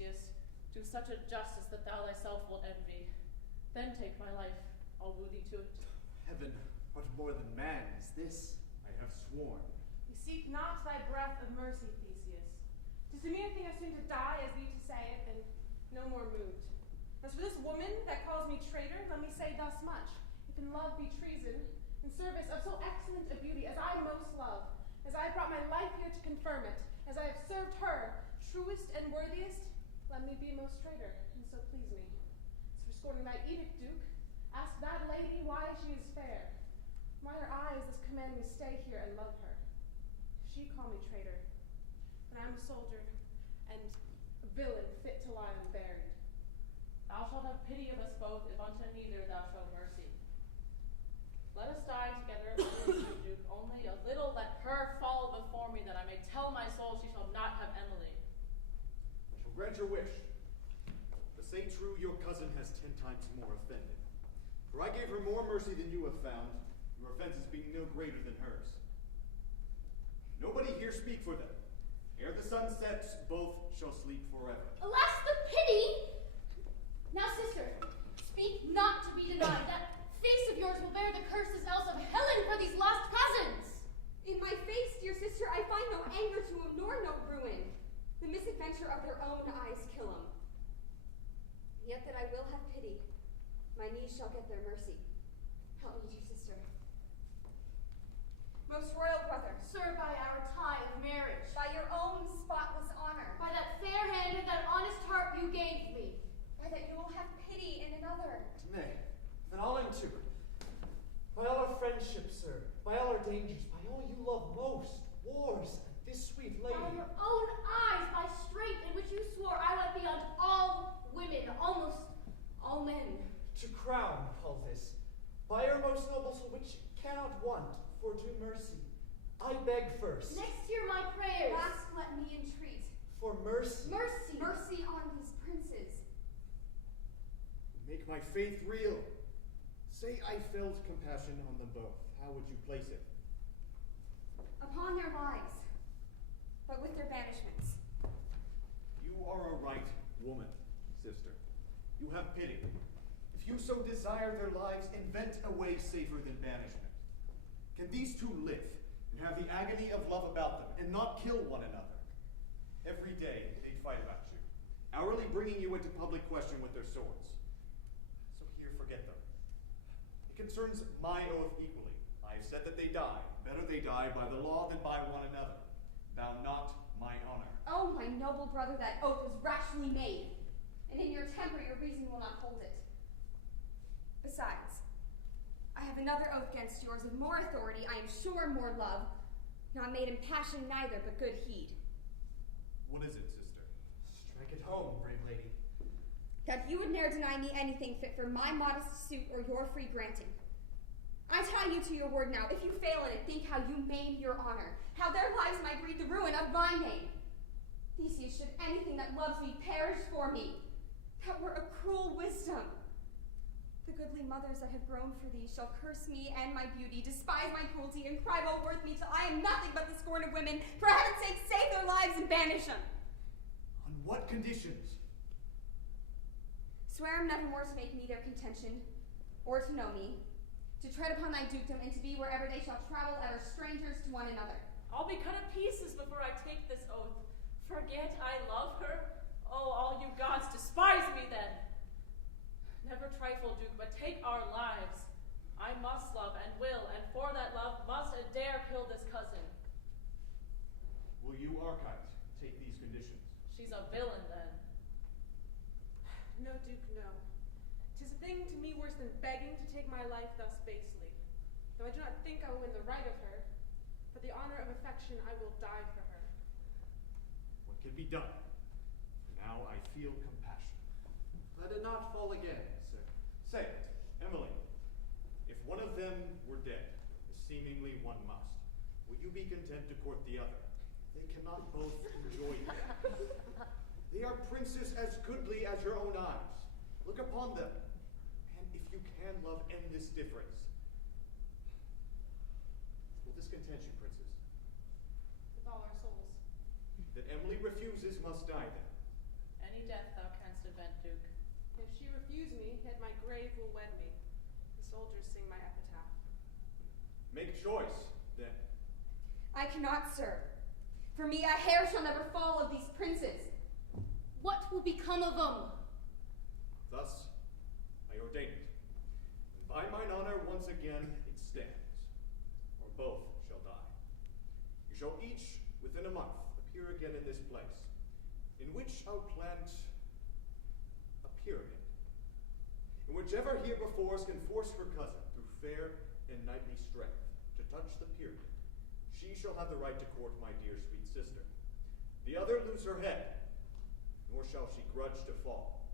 Theseus, do such a justice that thou thyself wilt envy. Then take my life, I'll woo thee to it. Heaven, what more than man is this? I have sworn. Seek not thy breath of mercy, Theseus. 'Tis to me a thing as soon to die as thee to say it, and no more moved. As for this woman that calls me traitor, let me say thus much. If in love be treason, in service of so excellent a beauty as I most love, as I have brought my life here to confirm it, as I have served her, truest and worthiest, let me be most traitor, and so please me. As for scorning thy edict, Duke, ask that lady why she is fair. Why her eyes thus command me stay here and love her. If she call me traitor, then I am a soldier, and a villain fit to lie unburied. Thou shalt have pity of us both, if unto neither thou show mercy. Let us die together, Duke, only a little let her fall before me, that I may tell my soul she shall not have Emily. I shall grant your wish. To say true, your cousin has 10 times more offended. For I gave her more mercy than you have found, your offenses being no greater than hers. Nobody here speak for them. Ere the sun sets, both shall sleep forever. Alas, the pity! Now, sister, speak not to be denied. That face of yours will bear the curses else of Helen for these lost cousins. In my face, dear sister, I find no anger to them, nor no ruin. The misadventure of their own eyes kill them. Yet that I will have pity, my knees shall get their mercy. Help me, dear sister. Most royal brother, Sir, by our tie of marriage, by your own spotless honor, by that fair hand and that honest heart you gave me, by that you will have pity in another. Nay, then I'll end too. By all our friendship, sir, by all our dangers, by all you love most, wars, and this sweet lady. by your own eyes, by straight in which you swore I went beyond all women, almost all men. To crown, call this, by your most noble soul, which cannot want for due mercy. I beg first. Next hear my prayers. Last let me entreat. For mercy. Mercy. Mercy on these princes. Make my faith real. Say I felt compassion on them both. How would you place it? Upon their lives, but with their banishments. You are a right woman, sister. You have pity. If you so desire their lives, invent a way safer than banishment. Can these two live and have the agony of love about them and not kill one another? Every day they'd fight about you, hourly bringing you into public question with their swords. So here, forget them. It concerns my oath equally. I have said that they die. Better they die by the law than by one another. Thou not my honor. Oh, my noble brother, that oath was rashly made, and in your temper your reason will not hold it. Besides, I have another oath against yours of more authority, I am sure more love, not made in passion neither, but good heed. What is it, sister? Strike it home, brave lady. That you would ne'er deny me anything fit for my modest suit or your free granting. I tie you to your word now. If you fail in it, think how you maim your honor, how their lives might breed the ruin of my name. Theseus, should anything that loves me perish for me, that were a cruel wisdom. The goodly mothers that have grown for thee shall curse me and my beauty, despise my cruelty, and cry woe worth me till I am nothing but the scorn of women. For heaven's sake, save their lives and banish them. On what conditions? Swear I'm nevermore to make me their contention, or to know me, to tread upon thy dukedom, and to be wherever they shall travel ever strangers to one another. I'll be cut to pieces before I take this oath. Forget I love her? Oh, all you gods despise me then. Never trifle, Duke, but take our lives. I must love and will, and for that love must and dare kill this cousin. Will you, Archite, take these conditions? She's a villain then. No, Duke, no. 'Tis a thing to me worse than begging to take my life thus basely. Though I do not think I will win the right of her, for the honor of affection I will die for her. What can be done? Now I feel compassion. Let it not fall again, sir. Say it, Emily. If one of them were dead, as seemingly one must, would you be content to court the other? They cannot both enjoy death. They are princes as goodly as your own eyes. Look upon them, and if you can love, end this difference. Will this content you, princes? With all our souls. That Emily refuses must die then. Any any death thou canst invent, Duke. If she refuse me, yet my grave will wed me. The soldiers sing my epitaph. Make choice, then. I cannot, sir. For me, a hair shall never fall of these princes. What will become of them? Thus, I ordain it. And by mine honor, once again, it stands. Or both shall die. You shall each, within a month, appear again in this place, in which I'll plant a pyramid, in whichever herebefores can force her cousin through fair and knightly strength to touch the pyramid, she shall have the right to court my dear sweet sister. The other lose her head, nor shall she grudge to fall.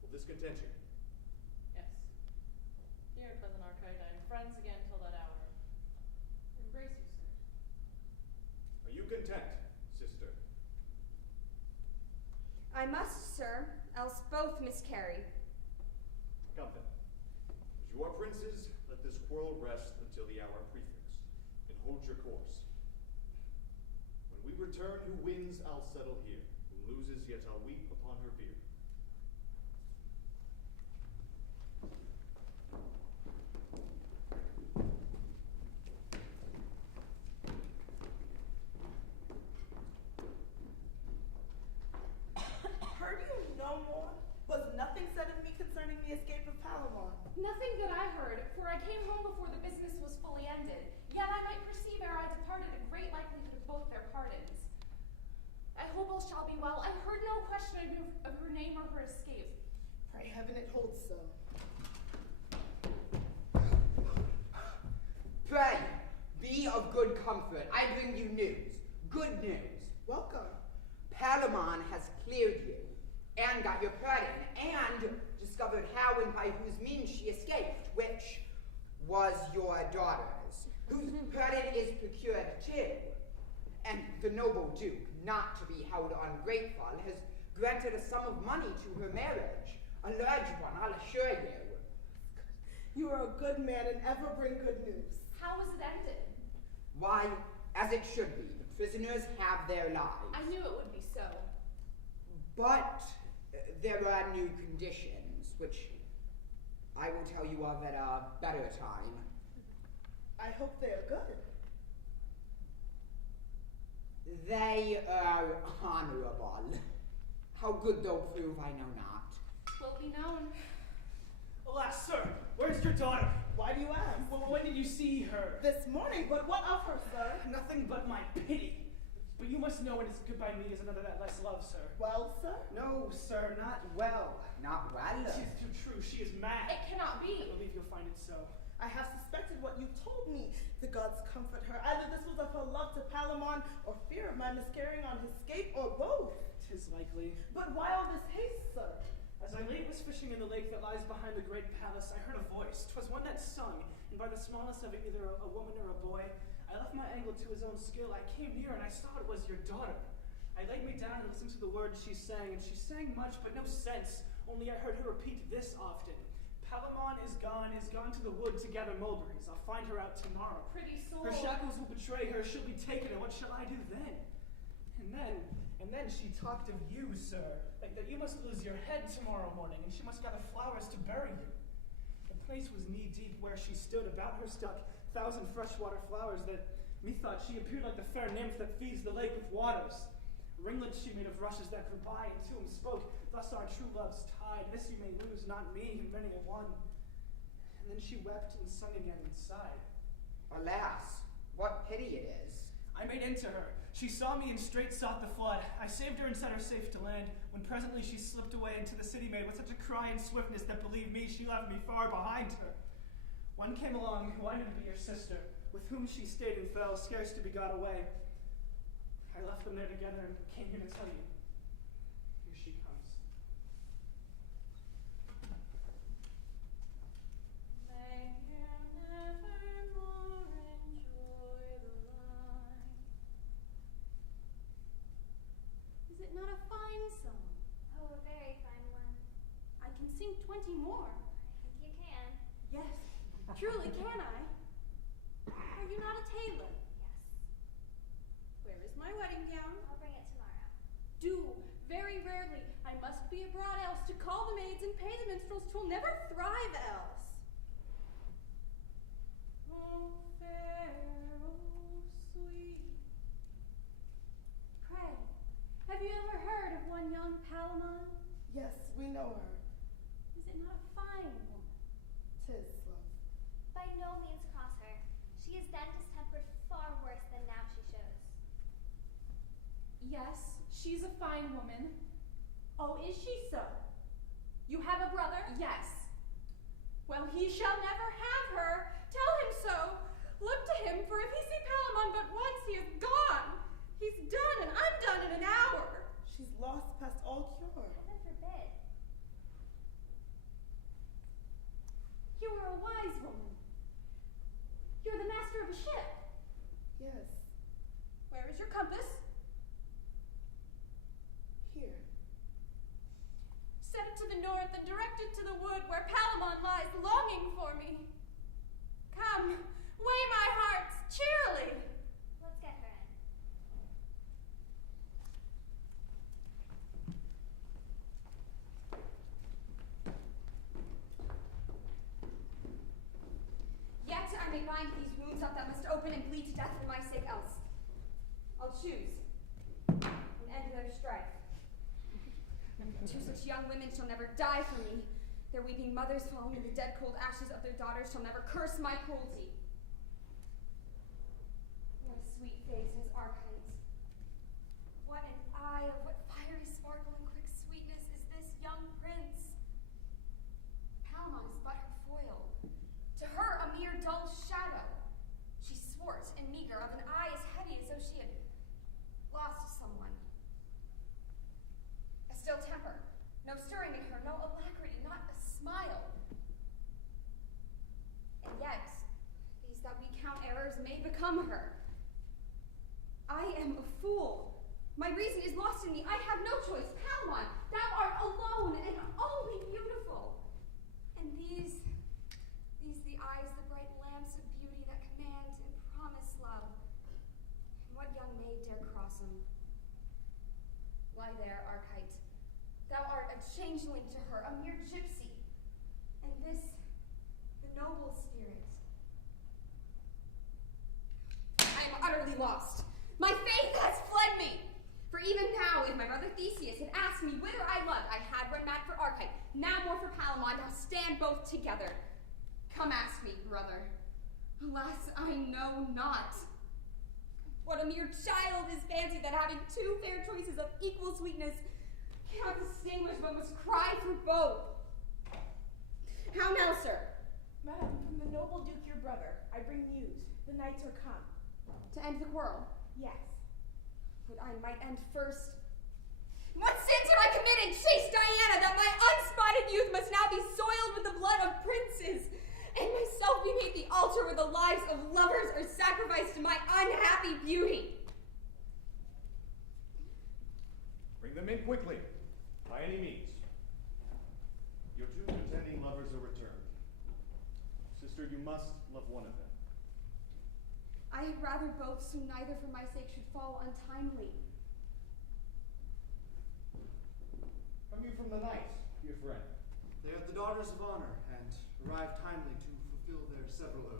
Will this content you? Yes. Dear cousin Arcita, and friends again till that hour. Embrace you, sir. Are you content, sister? I must, sir, else both miscarry. Come then. As you are princes, let this quarrel rest until the hour prefix, and hold your course. When we return, who wins, I'll settle here. Who loses, yet I'll weep upon her bier. Heard you no more? Was nothing said of me concerning the escape of Palamon? Nothing that I heard, for I came home before the business was fully ended. Yet I might perceive ere I departed a great likelihood of both their pardons. I hope all shall be well. I heard no question of her name or her escape. Pray heaven it holds so. Pray, be of good comfort. I bring you news. Good news. Welcome. Palamon has cleared you, and got your pardon, and discovered how and by whose means she escaped, which was your daughter's, whose pardon is procured too. And the noble duke, not to be held ungrateful, has granted a sum of money to her marriage. A large one, I'll assure you. You are a good man and ever bring good news. How was it ended? Why, as it should be, the prisoners have their lives. I knew it would be so. But there are new conditions, which I will tell you of at a better time. I hope they are good. They are honorable. How good they'll prove, I know not. Will be known. Alas, sir, where's your daughter? Why do you ask? Well, when did you see her? This morning, but what of her, sir? Nothing but my pity. But you must know it is goodbye me is another that less loves her. Well, sir? No, sir, not well. Not well. She is too true. She is mad. It cannot I be. believe you'll find it so. I have suspected what you told me. The gods comfort her. Either this was of her love to Palamon, or fear of my miscarrying on his escape, or both. 'Tis likely. But why all this haste, sir? As I late was fishing in the lake that lies behind the great palace, I heard a voice. 'Twas one that sung, and by the smallness of it, either a woman or a boy. I left my angle to his own skill. I came near, and I saw it was your daughter. I laid me down and listened to the words she sang, and she sang much, but no sense. Only I heard her repeat this often. Palamon is gone to the wood to gather mulberries. I'll find her out tomorrow. Pretty soul. Her shackles will betray her, she'll be taken, and what shall I do then? And then she talked of you, sir, like that you must lose your head tomorrow morning, and she must gather flowers to bury you. The place was knee-deep where she stood, about her stuck 1,000 freshwater flowers that, methought, she appeared like the fair nymph that feeds the lake with waters. Ringlets she made of rushes that grew by, and to him spoke, thus our true love's tied, this you may lose, not me, and many a one. And then she wept and sung again and sighed. Alas, what pity it is. I made into her. She saw me and straight sought the flood. I saved her and set her safe to land, when presently she slipped away into the city maid with such a cry and swiftness that, believe me, she left me far behind her. One came along who I knew to be your sister, with whom she stayed and fell, scarce to be got away. I left them there together and came here to tell you. Here she comes. May you nevermore enjoy the line. Is it not a fine song? Oh, a very fine one. I can sing 20 more. I think you can. Yes, truly can I. Are you not a tailor? Yes. Where is my wedding gown? I'll bring it tomorrow. Do, very rarely. I I must be abroad else to call the maids and pay the minstrels, 'twill never thrive else. Oh, fair, oh, sweet. Pray, have you ever heard of one young Palamon? Yes, we know her. Is it not fine, woman? 'Tis, love. By no means cross her. She is then distempered far worse than now she shows. Yes, she's a fine woman. Oh, is she so? You have a brother? Yes. Well, he shall never have her. Tell him so. Look to him, for if he see Palamon but once, he is gone. He's done and undone in an hour. She's lost past all cure. Heaven forbid. You are a wise woman. You're the master of a ship. Yes, Where is your compass? here. Set it to the north and direct it to the wood where Palamon lies longing for me. Come, weigh my hearts cheerily. Let's get her in. Yet I may bind these wounds up that must open and bleed to death for my sake else. I'll choose and end their strife. Two such young women shall never die for me. Their weeping mothers following the dead cold ashes of their daughters shall never curse my cruelty. What a sweet face is Archine's. What an eye, of what fiery sparkle and quick sweetness is this young prince. Palamon is but her foil. To her, a mere dull shadow. She's swart and meager, of an eye as heady as though she had lost someone. A still temper, no stirring in her, no alacrity, not a smile. And yet, these that we count errors may become her. I am a fool. My reason is lost in me. I have no choice. Palamon, thou art alone and only beautiful. And these the eyes, the bright lamps of beauty that command and promise love. And what young maid dare cross them? Lie there, Archite. Thou art a changeling to her, a mere gypsy. And this, the noble spirit. I am utterly lost. My faith has fled me. For even now, if my brother Theseus had asked me whither I loved, I had run mad for Archite, now more for Palamon, now stand both together. Come ask me, brother. Alas, I know not. What a mere child is fancy that having two fair choices of equal sweetness cannot distinguish but must cry for both. How now, sir? Madam, from the noble duke your brother, I bring news. The knights are come. To end the quarrel? Yes. Would I might end first. What sins have I committed, chaste Diana, that my unspotted youth must now be soiled with the blood of princes, and myself be made the altar where the lives of lovers are sacrificed to my unhappy beauty? Bring them in quickly, by any means. Your two contending lovers are returned. Sister, you must love one of them. I had rather both, so neither for my sake should fall untimely. Come you from the knights, dear friend? They are the daughters of honor, and arrived timely to fulfill their several oaths.